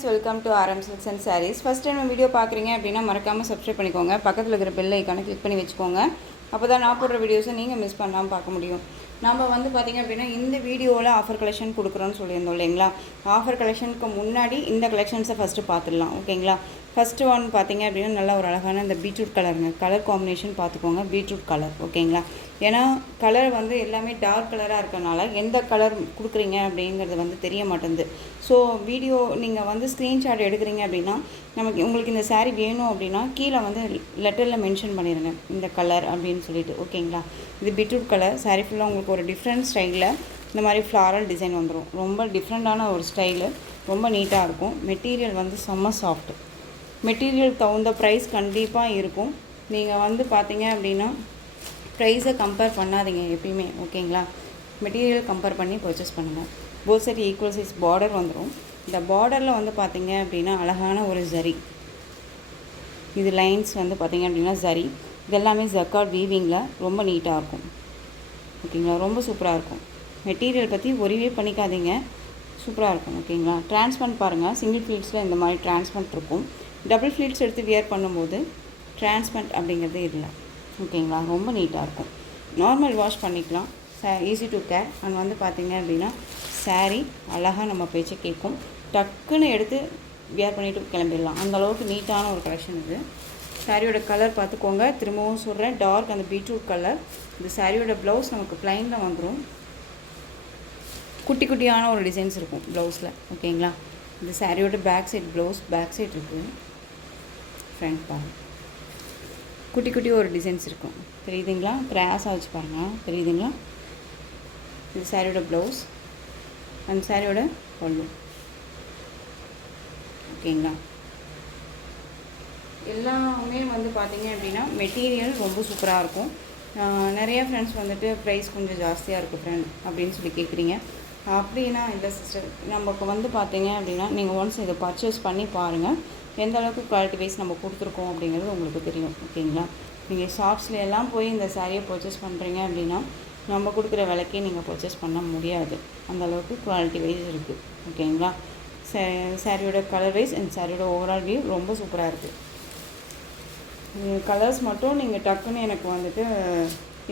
friends, welcome to RM Silks and Sarees. First time video பார்க்குறீங்க அப்படின்னா மறக்காமல் subscribe பண்ணிக்கோங்க. பக்கத்தில் இருக்கிற பெல் ஐக்கானை கிளிக் பண்ணி வச்சுக்கோங்க. அப்போ தான் நான் போடுற வீடியோஸை நீங்கள் மிஸ் பண்ணாமல் பார்க்க முடியும். நம்ம வந்து பார்த்திங்க அப்படின்னா இந்த வீடியோவில் ஆஃபர் கலெக்ஷன் கொடுக்குறோன்னு சொல்லியிருந்தோம் இல்லைங்களா. ஆஃபர் கலெக்ஷனுக்கு முன்னாடி இந்த கலெக்ஷன்ஸை ஃபஸ்ட்டு பார்த்துடலாம். ஓகேங்களா. ஃபஸ்ட்டு ஒன் பார்த்திங்க அப்படின்னா நல்லா ஒரு அழகான இந்த பீட்ரூட் கலருங்க. கலர் காம்பினேஷன் பார்த்துக்கோங்க. பீட்ரூட் கலர் ஓகேங்களா. ஏன்னா கலர் வந்து எல்லாமே டார்க் கலராக இருக்கனால எந்த கலர் கொடுக்குறீங்க அப்படிங்கிறது வந்து தெரிய மாட்டேங்குது. ஸோ வீடியோ நீங்கள் வந்து ஸ்க்ரீன்ஷாட் எடுக்கிறீங்க அப்படின்னா உங்களுக்கு இந்த சாரீ வேணும் அப்படின்னா கீழே வந்து லெட்டரில் மென்ஷன் பண்ணிடுங்க இந்த கலர் அப்படின்னு சொல்லிட்டு. ஓகேங்களா. இது பீட்ரூட் கலர். சாரீ ஃபுல்லாக உங்களுக்கு ஒரு டிஃப்ரெண்ட் ஸ்டைலில் இந்த மாதிரி ஃப்ளாரல் டிசைன் வந்துடும். ரொம்ப டிஃப்ரெண்ட்டான ஒரு ஸ்டைலு, ரொம்ப நீட்டாக இருக்கும். மெட்டீரியல் வந்து செம்ம சாஃப்ட். மெட்டீரியல் தகுந்த ப்ரைஸ் கண்டிப்பாக இருக்கும். நீங்கள் வந்து பார்த்தீங்க அப்படின்னா ப்ரைஸை கம்பேர் பண்ணாதீங்க எப்பயுமே. ஓகேங்களா. மெட்டீரியல் கம்பேர் பண்ணி பர்ச்சேஸ் பண்ணுங்கள். Both side equal size border வந்துடும். இந்த பார்டரில் வந்து பார்த்திங்க அப்படின்னா அழகான ஒரு ஜரி, இது லைன்ஸ் வந்து பார்த்திங்க அப்படின்னா ஜரி, இது எல்லாமே ஜக்கார்ட் வீவிங்கில் ரொம்ப நீட்டாக இருக்கும். ஓகேங்களா. ரொம்ப சூப்பராக இருக்கும். மெட்டீரியல் பற்றி ஒரிவே பண்ணிக்காதீங்க, சூப்பராக இருக்கும். ஓகேங்களா. டிரான்ஸ்பரண்ட் பாருங்கள். சிங்கிள் ஃப்ளீட்ஸில் இந்த மாதிரி டிரான்ஸ்பரண்ட் இருக்கும். டபுள் ஃப்ளீட்ஸ் எடுத்து வியர் பண்ணும்போது டிரான்ஸ்பரண்ட் அப்படிங்கிறது இல்லை. ஓகேங்களா. ரொம்ப நீட்டாக இருக்கும். நார்மல் வாஷ் பண்ணிக்கலாம். Easy to care. அண்ட் வந்து பார்த்திங்க அப்படின்னா சாரீ அழகாக நம்ம பேச்சை கேட்கும். டக்குன்னு எடுத்து வியர் பண்ணிவிட்டு கிளம்பிடலாம். அந்தளவுக்கு நீட்டான ஒரு கலெக்ஷன் இது. சாரியோட கலர் பார்த்துக்கோங்க. திரும்பவும் சொல்கிறேன், டார்க் அந்த பீட்ரூட் கலர். இந்த சாரியோட ப்ளவுஸ் நமக்கு ப்ளைனில் வந்துடும். குட்டி குட்டியான ஒரு டிசைன்ஸ் இருக்கும் ப்ளவுஸில். ஓகேங்களா. இந்த சாரியோட back side blouse back side இருக்குது. ஃப்ரண்ட் பாருங்கள், குட்டி குட்டி ஒரு டிசைன்ஸ் இருக்கும். தெரியுதுங்களா. கிராஸாக வச்சு பாருங்கள். தெரியுதுங்களா. இது சாரியோட ப்ளவுஸ் அண்ட் சாரியோட பல்லு. ஓகேங்களா. எல்லாமே வந்து பார்த்திங்க அப்படின்னா மெட்டீரியல் ரொம்ப சூப்பராக இருக்கும். நிறைய ஃப்ரெண்ட்ஸ் வந்துட்டு ப்ரைஸ் கொஞ்சம் ஜாஸ்தியாக இருக்குது ஃப்ரெண்ட் அப்படின்னு சொல்லி கேட்குறீங்க. அப்படின்னா இல்லை சிஸ்டர், நமக்கு வந்து பார்த்திங்க அப்படின்னா நீங்கள் ஒன்ஸ் இதை பர்ச்சேஸ் பண்ணி பாருங்கள், எந்த அளவுக்கு குவாலிட்டி வைஸ் நம்ம கொடுத்துருக்கோம் அப்படிங்கிறது உங்களுக்கு தெரியும். ஓகேங்களா. நீங்கள் ஷாப்ஸில் எல்லாம் போய் இந்த சாரியை பர்ச்சேஸ் பண்ணுறீங்க அப்படின்னா நம்ம கொடுக்குற விலைக்கே நீங்கள் பர்ச்சேஸ் பண்ண முடியாது. அந்தளவுக்கு குவாலிட்டி வைஸ் இருக்குது. ஓகேங்களா. சாரியோட கலர் வைஸ் அண்ட் சாரியோட ஓவரால் வியூ ரொம்ப சூப்பராக இருக்குது. கலர்ஸ் மட்டும் நீங்கள் டக்குன்னு எனக்கு வந்துட்டு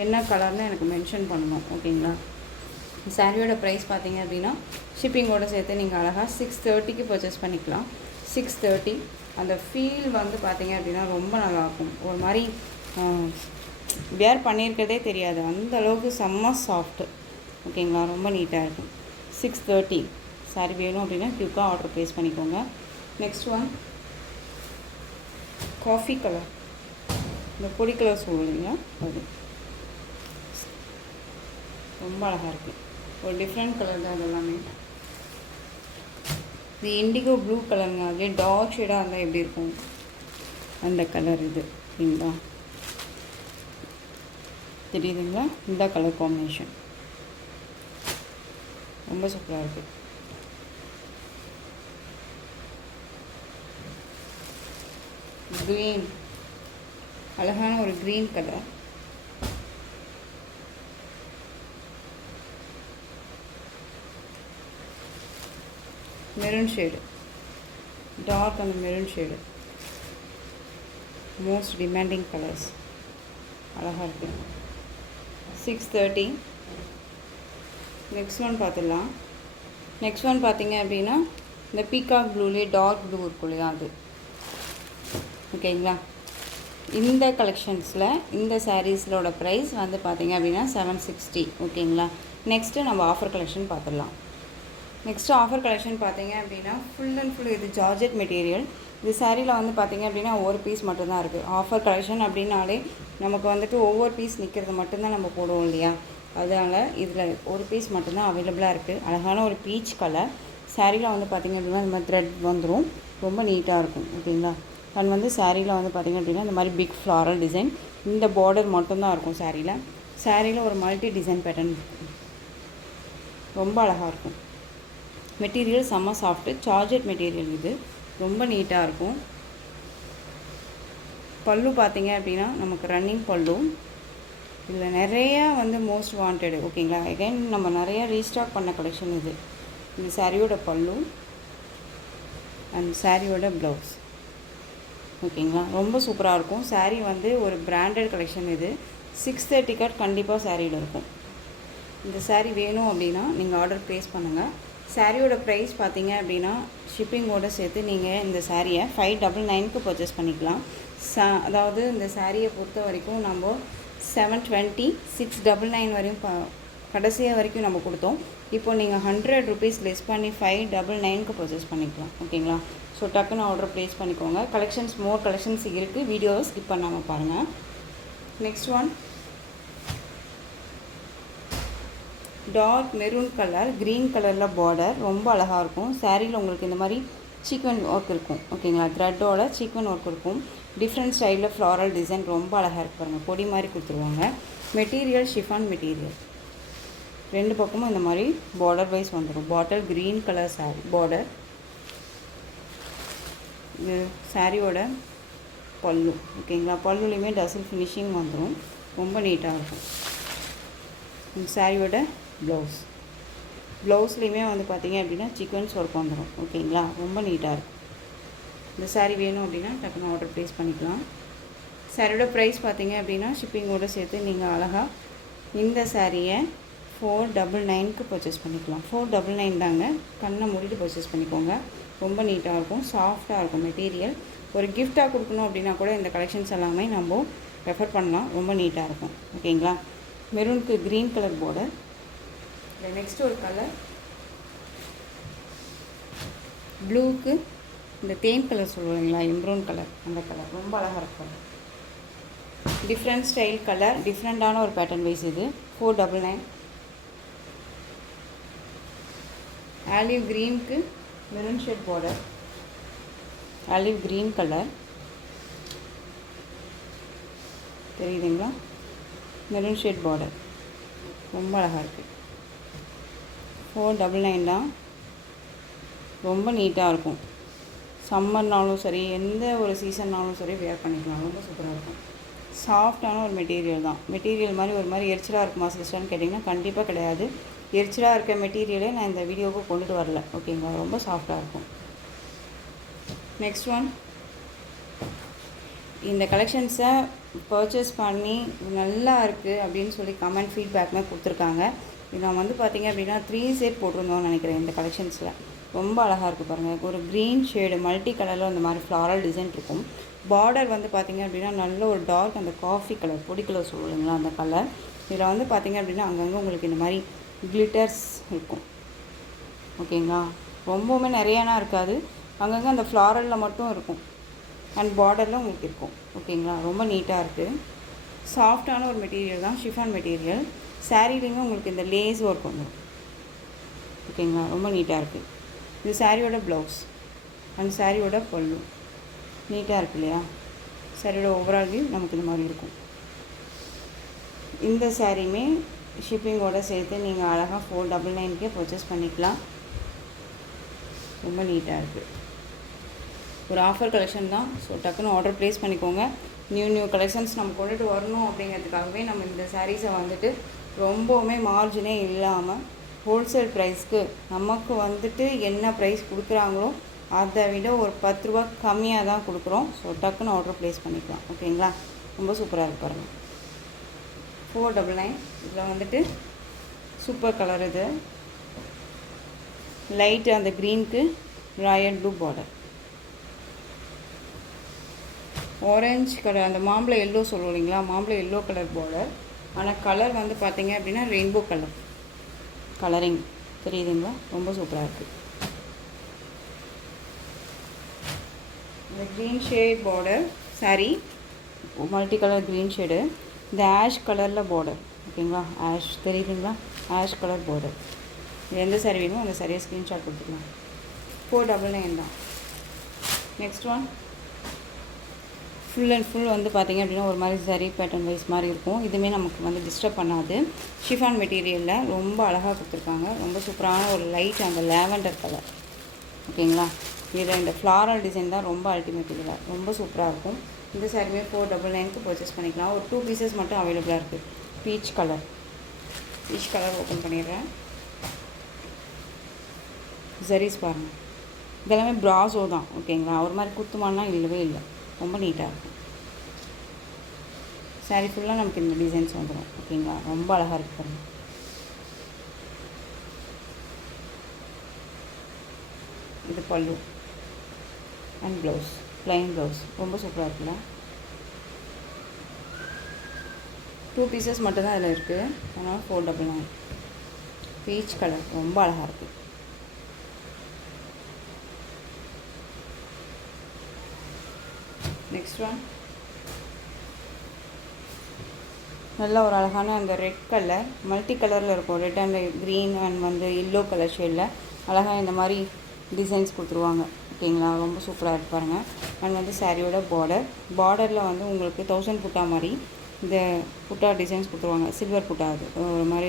என்ன கலர்னு எனக்கு மென்ஷன் பண்ணணும். ஓகேங்களா. சாரியோட ப்ரைஸ் பார்த்தீங்க அப்படின்னா ஷிப்பிங்கோடு சேர்த்து நீங்கள் அழகாக 630க்கு பர்ச்சேஸ் பண்ணிக்கலாம். 630. அந்த ஃபீல் வந்து பார்த்தீங்க அப்படின்னா ரொம்ப நல்லாயிருக்கும். ஒரு மாதிரி வியர் பண்ணியிருக்கிறதே தெரியாது, அந்த அளவுக்கு செம்ம சாஃப்ட்டு. ஓகேங்களா. ரொம்ப நீட்டாக இருக்கும். 630 சாரி வேணும் அப்படின்னா குயிக்காக ஆர்டர் ப்ளேஸ் பண்ணிக்கோங்க. நெக்ஸ்ட் ஒன் காஃபி கலர், இந்த பொடி கலர் சொல்லுவீங்க, அது ரொம்ப அழகாக இருக்குது. ஒரு டிஃப்ரெண்ட் கலர் தான் அதெல்லாமே. இது இண்டிகோ ப்ளூ கலருங்க. அதுலேயே டார்க் ஷேடாக இருந்தால் எப்படி இருக்கும் அந்த கலர் இது. சரிங்களா. தெரியுதுங்களா. இந்த கலர் காம்பினேஷன் ரொம்ப சூப்பராக இருக்குது. க்ரீன், அழகான ஒரு green colour. Maroon shade, dark அந்த maroon shade, most demanding colours. அழகாக இருக்குது. 630. நெக்ஸ்ட் ஒன் பார்த்துடலாம். நெக்ஸ்ட் ஒன் பார்த்திங்க அப்படின்னா இந்த பீகாக் ப்ளூலேயே டார்க் ப்ளூ இருக்கும் இல்லையா, அது. ஓகேங்களா. இந்த கலெக்ஷன்ஸில் இந்த சாரீஸோட ப்ரைஸ் வந்து பார்த்திங்க அப்படின்னா 760. ஓகேங்களா. நெக்ஸ்ட்டு நம்ம ஆஃபர் கலெக்ஷன் பார்த்துடலாம். நெக்ஸ்ட்டு ஆஃபர் கலெக்ஷன் பார்த்திங்க அப்படின்னா ஃபுல் அண்ட் ஃபுல் இது ஜார்ஜெட் மெட்டீரியல். இது சாரியில் வந்து பார்த்திங்க அப்படின்னா ஒரு பீஸ் மட்டும்தான் இருக்குது. ஆஃபர் கலெக்ஷன் அப்படின்னாலே நமக்கு வந்துட்டு ஒவ்வொரு பீஸ் நிற்கிறது மட்டும்தான் நம்ம போடுவோம் இல்லையா. அதனால் இதில் ஒரு பீஸ் மட்டும்தான் அவைலபிளாக இருக்குது. அழகான ஒரு பீச் கலர். சாரியில் வந்து பார்த்திங்க அப்படின்னா இந்த மாதிரி த்ரெட் வந்துடும். ரொம்ப நீட்டாக இருக்கும். ஓகேங்களா. அண்ட் வந்து சாரியில் வந்து பார்த்திங்க அப்படின்னா இந்த மாதிரி பிக் ஃப்ளாரல் டிசைன், இந்த பார்டர் மட்டும்தான் இருக்கும் சாரியில். சாரியில் ஒரு மல்டி டிசைன் பேட்டர்ன் இருக்கும். ரொம்ப அழகாக இருக்கும். மெட்டீரியல் செம்ம சாஃப்ட்டு, ஜார்ஜெட் மெட்டீரியல். இது ரொம்ப நீட்டாக இருக்கும். பல்லு பார்த்திங்க அப்படின்னா நமக்கு ரன்னிங் பல்லு. இதில் நிறையா வந்து மோஸ்ட் வாண்டடு. ஓகேங்களா. அகைன் நம்ம நிறையா ரீஸ்டாக் பண்ண கலெக்ஷன் இது. இந்த சாரியோட பல்லு அண்ட் சாரியோட ப்ளவுஸ். ஓகேங்களா, ரொம்ப சூப்பராக இருக்கும். சாரீ வந்து ஒரு பிராண்டட் கலெக்ஷன். இது 630 கட் கண்டிப்பாக சாரியில் இருக்கும். இந்த சாரீ வேணும் அப்படின்னா நீங்கள் ஆர்டர் ப்ளேஸ் பண்ணுங்கள். சாரியோட ப்ரைஸ் பார்த்தீங்க அப்படின்னா ஷிப்பிங்கோடு சேர்த்து நீங்கள் இந்த சாரியை 599க்கு பர்ச்சேஸ் பண்ணிக்கலாம். அதாவது இந்த சாரியை பொறுத்த வரைக்கும் நம்ம 720 699 வரையும் கடைசியாக வரைக்கும் நம்ம கொடுத்தோம். இப்போ நீங்கள் 100 rupees லெஸ் பண்ணி 599க்கு பர்ச்சேஸ் பண்ணிக்கலாம். ஓகேங்களா, ஸோ டக்குன்னு ஆர்டர் ப்ளேஸ் பண்ணிக்கோங்க. மோர் கலெக்ஷன்ஸ் இருக்குது, வீடியோவை ஸ்கிப் பண்ணாமல் பாருங்கள். Next one dark maroon colour, green கலரில் பார்டர், ரொம்ப அழகாக இருக்கும். சாரியில் உங்களுக்கு இந்த மாதிரி சீக்வன் ஒர்க் இருக்கும். ஓகேங்களா, த்ரெட்டோட சீக்வன் ஒர்க் இருக்கும். டிஃப்ரெண்ட் ஸ்டைலில் ஃப்ளாரல் டிசைன் ரொம்ப அழகாக இருக்கு பாருங்கள். பொடி மாதிரி கொடுத்துருவாங்க. Material chiffon material. ரெண்டு பக்கமும் இந்த மாதிரி பார்டர் வைஸ் வந்துடும். Bottle green colour sorry border. இது சாரியோட பல்லு. ஓகேங்களா, பல்லுலேயுமே டசல் ஃபினிஷிங் வந்துடும். ரொம்ப நீட்டாக இருக்கும். இந்த சாரியோட ப்ளவுஸ்லேயுமே வந்து பார்த்திங்க அப்படின்னா சீக்வன்ஸ் ஒர்க் வந்துடும். ஓகேங்களா, ரொம்ப நீட்டாக இருக்கும். இந்த சாரீ வேணும் அப்படின்னா டக்குன்னு ஆர்டர் ப்ளேஸ் பண்ணிக்கலாம். சாரியோட ப்ரைஸ் பார்த்திங்க அப்படின்னா ஷிப்பிங்கோடு சேர்த்து நீங்கள் அழகாக இந்த சாரியை 499க்கு பர்ச்சேஸ் பண்ணிக்கலாம். 499 தாங்க, கண்ணை மூடிட்டு பர்ச்சேஸ் பண்ணிக்கோங்க. ரொம்ப நீட்டாக இருக்கும், சாஃப்டாக இருக்கும் மெட்டீரியல். ஒரு கிஃப்டாக கொடுக்கணும் அப்படின்னா கூட இந்த கலெக்ஷன்ஸ் எல்லாமே நம்ம ரெஃபர் பண்ணலாம். ரொம்ப நீட்டாக இருக்கும். ஓகேங்களா, மெரூனுக்கு க்ரீன் கலர் பார்டர். நெக்ஸ்ட் ஒரு கலர் ப்ளூக்கு இந்த தேன் கலர் சொல்லுவாங்களா, எம்ப்ரோன் கலர், அந்த கலர் ரொம்ப அழகாக இருக்கும். டிஃப்ரெண்ட் ஸ்டைல் கலர், டிஃப்ரெண்ட்டான ஒரு பேட்டர்ன் வைஸ். இது 499. ஆலிவ் க்ரீனுக்கு maroon shade border, olive green colour தெரியுதுங்களா, மெரூன் ஷேட் பார்டர் ரொம்ப அழகாக இருக்குது. 499 தான், ரொம்ப நீட்டாக இருக்கும். சம்மர்னாலும் சரி, எந்த ஒரு சீசன்னாலும் சரி வேர் பண்ணிக்கலாம். ரொம்ப சூப்பராக இருக்கும். சாஃப்டான ஒரு மெட்டீரியல் தான். மெட்டீரியல் மாதிரி ஒரு மாதிரி எரிச்சலாக இருக்குமா சிஸ்டர்னு கேட்டிங்கன்னா கண்டிப்பாக கிடையாது. எரிச்சலாக இருக்க மெட்டீரியலே நான் இந்த வீடியோவுக்கு கொண்டுட்டு வரல. ஓகேங்களா, ரொம்ப சாஃப்டாக இருக்கும். நெக்ஸ்ட் ஒன், இந்த கலெக்ஷன்ஸை பர்ச்சேஸ் பண்ணி நல்லா இருக்குது அப்படின்னு சொல்லி கமெண்ட் ஃபீட்பேக்குமே கொடுத்துருக்காங்க. நான் வந்து பார்த்திங்க அப்படின்னா 3 செட் போட்டிருந்தோம்னு நினைக்கிறேன். இந்த கலெக்ஷன்ஸில் ரொம்ப அழகாக இருக்குது பாருங்கள். ஒரு க்ரீன் ஷேடு மல்டி கலரில் அந்த மாதிரி ஃப்ளாரல் டிசைன் இருக்கும். பார்டர் வந்து பார்த்திங்க அப்படின்னா நல்ல ஒரு டார்க் அந்த காஃபி கலர், பொடி கலர் சொல்லுவீங்களா, அந்த கலர். இதில் வந்து பார்த்திங்க அப்படின்னா அங்கங்கே உங்களுக்கு இந்த மாதிரி கிளிட்டர்ஸ் இருக்கும். ஓகேங்களா, ரொம்பவுமே நிறையானா இருக்காது, அங்கங்கே அந்த ஃப்ளாரலில் மட்டும் இருக்கும். அண்ட் பார்டரில் உங்களுக்கு இருக்கும். ஓகேங்களா, ரொம்ப நீட்டாக இருக்குது. சாஃப்டான ஒரு மெட்டீரியல் தான், ஷிஃபான் மெட்டீரியல். சாரீலேயுமே உங்களுக்கு இந்த லேஸ் ஒர்க் வந்துடும். ஓகேங்களா, ரொம்ப நீட்டாக இருக்குது. இது சாரியோட ப்ளவுஸ் அண்ட் சாரியோட பல்லு. நீட்டாக இருக்கு இல்லையா. சாரியோட ஓவரால் வியூ நமக்கு இந்த மாதிரி இருக்கும். இந்த சாரியுமே ஷிப்பிங்கோடு சேர்த்து நீங்கள் அழகாக 499க்கே பர்ச்சேஸ் பண்ணிக்கலாம். ரொம்ப நீட்டாக இருக்குது. ஒரு ஆஃபர் கலெக்ஷன் தான். ஸோ டக்குன்னு ஆர்டர் ப்ளேஸ் பண்ணிக்கோங்க. நியூ கலெக்ஷன்ஸ் நம்ம கொண்டுட்டு வரணும் அப்படிங்கிறதுக்காகவே நம்ம இந்த சாரீஸை வந்துட்டு ரொம்பவுமே மார்ஜினே இல்லாமல் ஹோல்சேல் ப்ரைஸ்க்கு நமக்கு வந்துட்டு என்ன ப்ரைஸ் கொடுக்குறாங்களோ அதை விட ஒரு 10 ரூபா கம்மியாக தான் கொடுக்குறோம். ஸோ டக்குன்னு ஆர்டர் ப்ளேஸ் பண்ணிக்கலாம். ஓகேங்களா, ரொம்ப சூப்பராக இருக்கு பாருங்கள். 499. இதில் வந்துட்டு சூப்பர் கலர். இது லைட்டு அந்த க்ரீனுக்கு royal blue border, orange colour அந்த மாம்பழ எல்லோ சொல்லுவோம் இல்லைங்களா, மாம்பழ எல்லோ கலர் பார்டர். ஆனால் கலர் வந்து பார்த்திங்க அப்படின்னா ரெயின்போ கலர் கலரிங் தெரியுதுங்களா, ரொம்ப சூப்பராக இருக்குது. இந்த green shade border sari, multi colour green shade. இந்த ஆஷ் கலரில் பார்டர். ஓகேங்களா, ஆஷ் தெரியுதுங்களா, ஆஷ் கலர் பார்டர். எந்த சாரீ வேணுமோ அந்த சாரியை ஸ்க்ரீன்ஷாட் கொடுத்துக்கலாம். 499 தான். Next one full and full வந்து பார்த்திங்க அப்படின்னா ஒரு மாதிரி சரி பேட்டர்ன் வைஸ் மாதிரி இருக்கும். இதுவுமே நமக்கு வந்து டிஸ்டர்ப் பண்ணாது. ஷிஃபான் மெட்டீரியலில் ரொம்ப அழகாக கொடுத்துருக்காங்க. ரொம்ப சூப்பரான ஒரு லைட் அந்த லேவெண்டர் கலர். ஓகேங்களா, இதில் இந்த ஃப்ளாரல் டிசைன் தான் ரொம்ப அல்டிமேட். இதில் ரொம்ப சூப்பராக இருக்கும். இந்த சாரியுமே 499க்கு பர்ச்சேஸ் பண்ணிக்கலாம். ஒரு 2 பீசஸ் மட்டும் அவைலபிளாக இருக்குது. பீச் கலர் ஓப்பன் பண்ணிடுறேன். ஜரீஸ் பாருங்கள், இதெல்லாமே ப்ராஸோ தான் ஓகேங்களா. ஒரு மாதிரி குத்துமானா இல்லவே இல்லை, ரொம்ப நீட்டாக இருக்கும். சாரீ ஃபுல்லாக நமக்கு இந்த டிசைன்ஸ் வந்துடும் ஓகேங்களா. ரொம்ப அழகாக இருக்கு பாருங்கள். இது பல்லு அண்ட் ப்ளவுஸ், ப்ளைன் ப்ளவுஸ், ரொம்ப சூப்பராக இருக்குல்ல. 2 பீசஸ் மட்டும்தான் இதில் இருக்குது, அதனால் 499. பீச் கலர் ரொம்ப அழகாக இருக்குது. நெக்ஸ்ட் ஒன் நல்ல ஒரு அழகான அந்த ரெட் கலர், மல்டி கலரில் இருக்கும். ரெட் அண்ட் க்ரீன் அண்ட் வந்து எல்லோ கலர் ஷேடில் அழகாக இந்த மாதிரி டிசைன்ஸ் கொடுத்துருவாங்க ஓகேங்களா. ரொம்ப சூப்பராக இருக்கு பாருங்கள். அண்ட் வந்து சாரியோட பார்டரில் வந்து உங்களுக்கு 1000 புட்டா மாதிரி இந்த புட்டா டிசைன்ஸ் கொடுத்துருவாங்க. சில்வர் புட்டா, அது ஒரு மாதிரி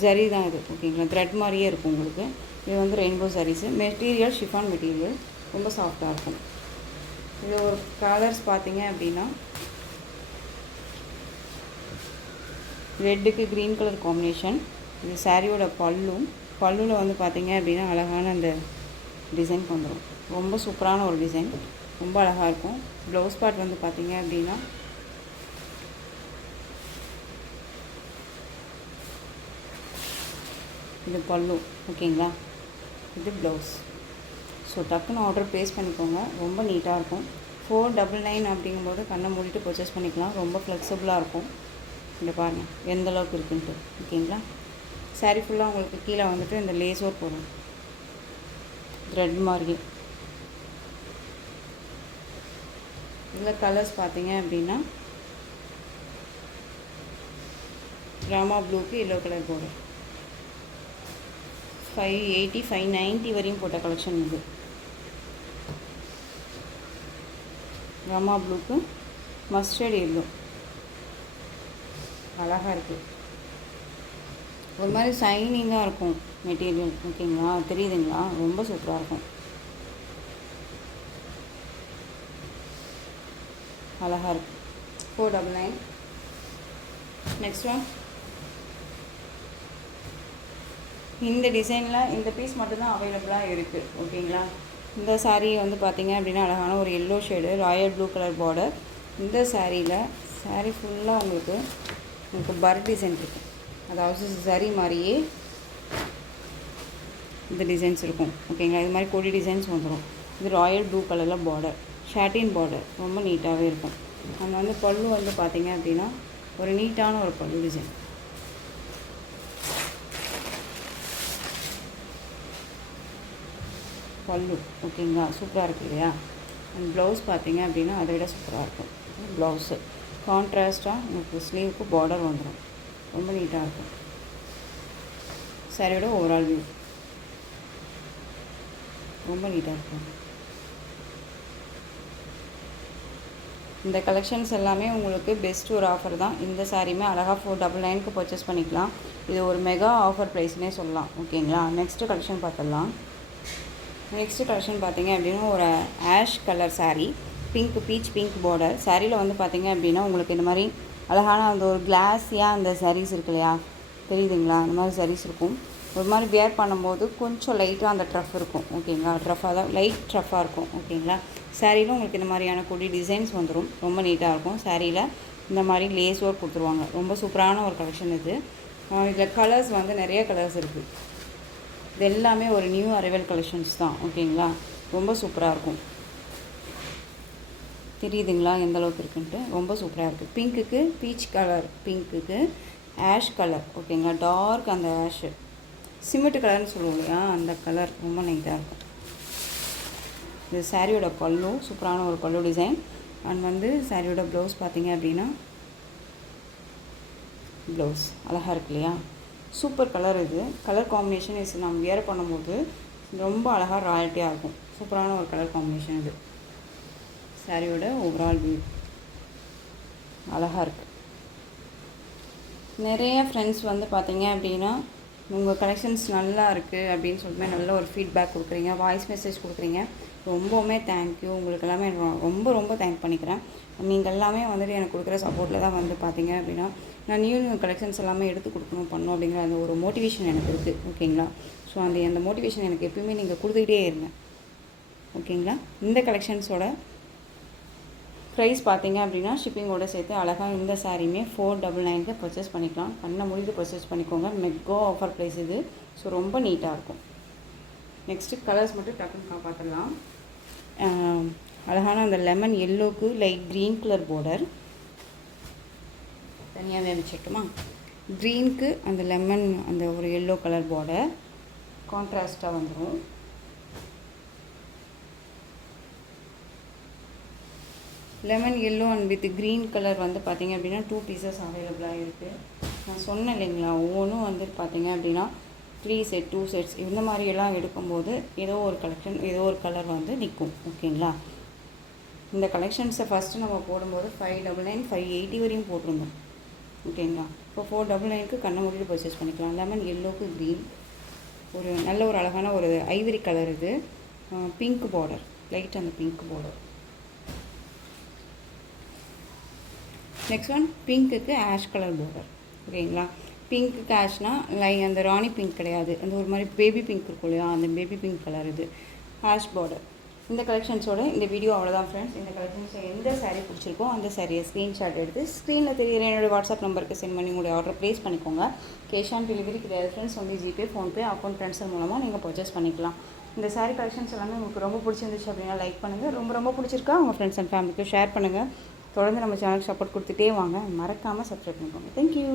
ஜரி தான் இது ஓகேங்களா. த்ரெட் மாதிரியே இருக்கும் உங்களுக்கு. இது வந்து rainbow saris. Material chiffon material, ரொம்ப சாஃப்டாக இருக்கும். இது ஒரு கலர்ஸ் பார்த்தீங்க அப்படின்னா ரெட்டுக்கு க்ரீன் கலர் காம்பினேஷன். இது சாரியோட பல்லுவில் வந்து பார்த்தீங்க அப்படின்னா அழகான அந்த டிசைன் வந்துடும். ரொம்ப சூப்பரான ஒரு டிசைன், ரொம்ப அழகாக இருக்கும். ப்ளவுஸ் பார்ட் வந்து பார்த்தீங்க அப்படின்னா இது பல்லு ஓகேங்களா. இது ப்ளவுஸ். ஸோ டக்குன்னு ஆர்டர் ப்ளேஸ் பண்ணிக்கோங்க, ரொம்ப நீட்டாக இருக்கும். 499 அப்படிங்கும்போது கண்ணை மூடிட்டு பர்ச்சேஸ் பண்ணிக்கலாம். ரொம்ப ஃப்ளெக்சிபிளாக இருக்கும். இந்த பாருங்கள் எந்த அளவுக்கு இருக்குன்ட்டு ஓகேங்களா. சாரீ ஃபுல்லாக உங்களுக்கு கீழே வந்துட்டு இந்த லேஸ் ஒர்க் வரும், த்ரெட் மாதிரி. இதில் கலர்ஸ் பார்த்தீங்க அப்படின்னா ராமா ப்ளூக்கு எல்லோ கலர் போர்டர். 580 590 வரையும் போட்ட கலெக்ஷன் இது. ராமா ப்ளூக்கு மஸ்டர்ட் எல்லோ அழகாக இருக்குது. ஒரு மாதிரி ஷைனிங்காக இருக்கும் மெட்டீரியல் ஓகேங்களா, தெரியுதுங்களா. ரொம்ப சூப்பராக இருக்கும், அழகாக இருக்குது. 499. நெக்ஸ்ட் ஒன் இந்த டிசைனில் இந்த பீஸ் மட்டும்தான் அவைலபிளாக இருக்குது ஓகேங்களா. இந்த சாரீ வந்து பார்த்திங்க அப்படின்னா அழகான ஒரு yellow shade, Royal blue colour border. இந்த சாரீயில் சாரீ ஃபுல்லாக உங்களுக்கு பர் டிசைன் இருக்குது, அதாவது சரி மாதிரியே இந்த டிசைன்ஸ் இருக்கும் ஓகேங்களா. இது மாதிரி கொடி டிசைன்ஸ் வந்துடும். இது ராயல் ப்ளூ கலரில் பார்டர், ஷாட்டின் பார்டர், ரொம்ப நீட்டாகவே இருக்கும். அங்கே வந்து பல்லு வந்து பார்த்திங்க அப்படின்னா ஒரு நீட்டான ஒரு பல்லு டிசைன். பல்லு ஓகேங்களா, சூப்பராக இருக்குது இல்லையா. அண்ட் ப்ளவுஸ் பார்த்தீங்க அப்படின்னா அதை விட சூப்பராக இருக்கும். ப்ளவுஸு கான்ட்ராஸ்ட்டாக உங்களுக்கு ஸ்லீவுக்கு பார்டர் வந்துடும், ரொம்ப நீட்டாக இருக்கும். சாரியோட ஓவரால் வியூ ரொம்ப நீட்டாக இருக்கும். இந்த கலெக்ஷன்ஸ் எல்லாமே உங்களுக்கு பெஸ்ட் ஒரு ஆஃபர் தான். இந்த சாரியுமே அழகாக 499க்கு பர்ச்சேஸ் பண்ணிக்கலாம். இது ஒரு மெகா ஆஃபர் ப்ரைஸ்னே சொல்லலாம் ஓகேங்களா. நெக்ஸ்ட்டு கலெக்ஷன் பார்த்துடலாம். நெக்ஸ்ட்டு கலெக்ஷன் பார்த்தீங்க அப்படின்னா ஒரு ash colour sari, beach pink border. சாரியில் வந்து பார்த்திங்க அப்படின்னா உங்களுக்கு இந்த மாதிரி அழகான அந்த ஒரு கிளாஸியாக அந்த சாரீஸ் இருக்கு இல்லையா, தெரியுதுங்களா. அந்த மாதிரி சாரீஸ் இருக்கும். ஒரு மாதிரி வியர் பண்ணும்போது கொஞ்சம் லைட்டாக அந்த ட்ரஃப் இருக்கும் ஓகேங்களா. ட்ரஃபாக தான், லைட் ட்ரஃபாக இருக்கும் ஓகேங்களா. சாரியில் உங்களுக்கு இந்த மாதிரியான கொடி டிசைன்ஸ் வந்துடும், ரொம்ப நீட்டாக இருக்கும். சாரியில் இந்த மாதிரி லேஸ் ஒர்க் கொடுத்துருவாங்க. ரொம்ப சூப்பரான ஒரு கலெக்ஷன் இது. இதில் கலர்ஸ் வந்து நிறைய கலர்ஸ் இருக்குது. இது எல்லாமே ஒரு நியூ அரைவல் கலெக்ஷன்ஸ் தான் ஓகேங்களா. ரொம்ப சூப்பராக இருக்கும், தெரியுதுங்களா எந்த அளவுக்கு இருக்குன்ட்டு. ரொம்ப சூப்பராக இருக்குது. பிங்க்குக்கு பீச் கலர், பிங்க்குக்கு ஆஷ் கலர் ஓகேங்களா. டார்க் அந்த ஆஷு சிமெண்ட் கலர்னு சொல்லுவோம் இல்லையா, அந்த கலர் ரொம்ப நீட்டாக இருக்கும். இது சாரியோட பல்லு, சூப்பரான ஒரு பல்லு டிசைன். அண்ட் வந்து சாரியோட ப்ளவுஸ் பார்த்தீங்க அப்படின்னா ப்ளவுஸ் அழகாக இருக்கு இல்லையா. Super colour. இது கலர் காம்பினேஷன் இஸ் நம்ம வியர் பண்ணும்போது ரொம்ப அழகாக ராயல்ட்டியாக இருக்கும். சூப்பரான ஒரு கலர் காம்பினேஷன் இது. சாரியோட ஓவரால் வியூ அழகாக இருக்குது. நிறைய ஃப்ரெண்ட்ஸ் வந்து பார்த்தீங்க அப்படின்னா உங்கள் கலெக்ஷன்ஸ் நல்லா இருக்குது அப்படின்னு சொல்லிட்டு நல்ல ஒரு ஃபீட்பேக் கொடுக்குறீங்க, வாய்ஸ் மெசேஜ் கொடுக்குறீங்க. ரொம்பவுமே தேங்க்யூ. உங்களுக்கு எல்லாமே ரொம்ப தேங்க் பண்ணிக்கிறேன். நீங்கள் எல்லாமே வந்துட்டு எனக்கு கொடுக்குற சப்போர்ட்டில் தான் வந்து பார்த்தீங்க அப்படின்னா நான் நியூ கலெக்ஷன்ஸ் எல்லாமே எடுத்து கொடுக்கணும் பண்ணணும் அப்படிங்கிற அந்த ஒரு மோட்டிவேஷன் எனக்கு இருக்குது ஓகேங்களா. ஸோ அந்த மோட்டிவேஷன் எனக்கு எப்பயுமே நீங்கள் கொடுத்துக்கிட்டே இருங்க ஓகேங்களா. இந்த கலெக்ஷன்ஸோட ப்ரைஸ் பார்த்தீங்க அப்படின்னா ஷிப்பிங்கோடு சேர்த்து அழகாக இந்த சாரியுமே 499க்கு பர்ச்சேஸ் பண்ணிக்கலாம். பண்ண முடிஞ்சு பர்ச்சேஸ் பண்ணிக்கோங்க. மெகா ஆஃபர் ப்ரைஸ் இது. ஸோ ரொம்ப நீட்டாக இருக்கும். நெக்ஸ்ட்டு கலர்ஸ் மட்டும் டக்குன்னு பார்த்துடலாம். அழகான அந்த லெமன் எல்லோவுக்கு லைட் க்ரீன் கலர் பார்டர் தனியாகவே வச்சுட்டுமா. க்ரீனுக்கு அந்த லெமன் அந்த ஒரு எல்லோ கலர் பார்டர் கான்ட்ராஸ்ட்டாக வந்துடும். Lemon yellow and with green colour வந்து பார்த்திங்க அப்படின்னா 2 பீசஸ் அவைலபிளாக இருக்குது. நான் சொன்னேன் இல்லைங்களா, ஒவ்வொன்றும் வந்து பார்த்திங்க அப்படின்னா 3 செட் 2 செட்ஸ் இந்த மாதிரியெல்லாம் எடுக்கும்போது ஏதோ ஒரு கலெக்ஷன் ஏதோ ஒரு கலர் வந்து நிற்கும். ஓகேங்களா. இந்த கலெக்ஷன்ஸை ஃபஸ்ட்டு நம்ம போடும்போது 599 580 வரையும் போட்டிருந்தோம். ஓகேங்களா. இப்போ 499க்கு கண்ணை மூடிட்டு பர்ச்சேஸ் பண்ணிக்கலாம். லெமன் எல்லோவுக்கு க்ரீன் ஒரு நல்ல ஒரு அழகான ஒரு ஐவரி கலர். இது பிங்க் பார்டர், லைட் அந்த பிங்க் பார்டர். நெக்ஸ்ட் ஒன் பிங்க்குக்கு ஆஷ் கலர் பார்டர். ஓகேங்களா. பிங்க்குக்கு ஆஷ்னால் அந்த ராணி பிங்க் கிடையாது, அந்த ஒரு மாதிரி பேபி பிங்க் இருக்கும் இல்லையா, அந்த பேபி பிங்க் கலர் இது ஆஷ் பார்டர். இந்த கலெக்ஷன்ஸோட இந்த வீடியோ அவ்வளோதான் ஃப்ரெண்ட்ஸ். இந்த கலெக்ஷன்ஸை எந்த சாரீ பிடிச்சிருக்கோ அந்த சாரியை ஸ்க்ரீன்ஷாட் எடுத்து ஸ்க்ரீனில் தெரியுற என்னோடய வாட்ஸ்அப் நம்பருக்கு சென்ட் பண்ணி உங்களுடைய ஆர்டர் ப்ளேஸ் பண்ணிக்கோங்க. கேஷ் ஆன் டெலிவரி கிடையாது ஃப்ரெண்ட்ஸ். வந்து ஜிபே, ஃபோன்பே, அக்கௌண்ட் ட்ரான்ஸ்ஃபர் மூலமாக நீங்கள் பர்ச்சேஸ் பண்ணிக்கலாம். இந்த சாரீ கலெக்ஷன்ஸ் எல்லாமே உங்களுக்கு ரொம்ப பிடிச்சிருந்துச்சு அப்படின்னா லைக் பண்ணுங்கள். ரொம்ப பிடிச்சிருக்கா உங்கள் ஃப்ரெண்ட்ஸ் அண்ட் ஃபேமிலிக்கு ஷேர் பண்ணுங்கள். தொடர்ந்து நம்ம சேனலுக்கு சப்போர்ட் கொடுத்துட்டே வாங்க. மறக்காமல் சப்ஸ்கிரைப் பண்ணிக்கோங்க. தேங்க்யூ.